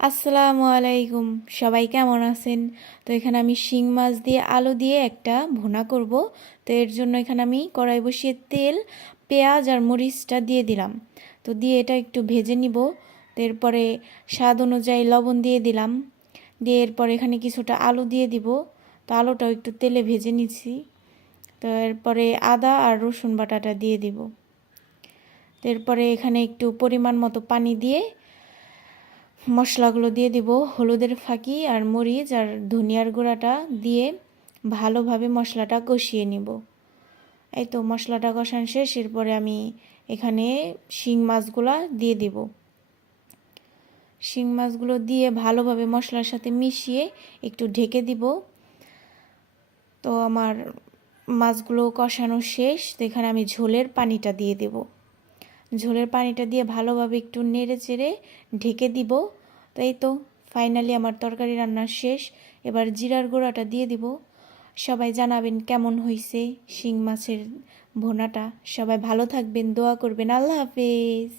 আসসালামু আলাইকুম, সবাই কেমন আছেন? তো এখানে আমি শিং মাছ দিয়ে আলু দিয়ে একটা ভুনা করব। তো এর জন্য এখানে আমি কড়াই বসিয়ে তেল, পেঁয়াজ আর মরিচটা দিয়ে দিলাম। তো দিয়ে এটা একটু ভেজে নিব। তো এরপরে স্বাদ অনুযায়ী লবণ দিয়ে দিলাম। দিয়ে এরপরে এখানে কিছুটা আলু দিয়ে দিব। তো আলুটাও একটু তেলে ভেজে নিচ্ছি। তো এরপরে আদা আর রসুন বাটাটা দিয়ে দিব। তো এরপরে এখানে একটু পরিমাণ মতো পানি দিয়ে মশলাগুলো দিয়ে দিব, হলুদের ফাঁকি আর মরিচ আর ধনিয়ার গুঁড়াটা দিয়ে ভালোভাবে মশলাটা কষিয়ে নিব। এই তো মশলাটা কষানো শেষ। এরপরে আমি এখানে শিং মাছগুলো দিয়ে দিব। শিং মাছগুলো দিয়ে ভালোভাবে মশলার সাথে মিশিয়ে একটু ঢেকে দিব। তো আমার মাছগুলো কষানো শেষ। তো এখানে আমি ঝোলের পানিটা দিয়ে দেব। ঝোলের পানিটা দিয়ে ভালোভাবে একটু নেড়ে চেড়ে ঢেকে দিব। তো এই তো ফাইনালি আমার তরকারি রান্না শেষ। এবার জিরার গুঁড়াটা দিয়ে দিব। সবাই জানাবেন কেমন হয়েছে শিং মাছের ভুনাটা। সবাই ভালো থাকবেন, দোয়া করবেন। আল্লাহ হাফেজ।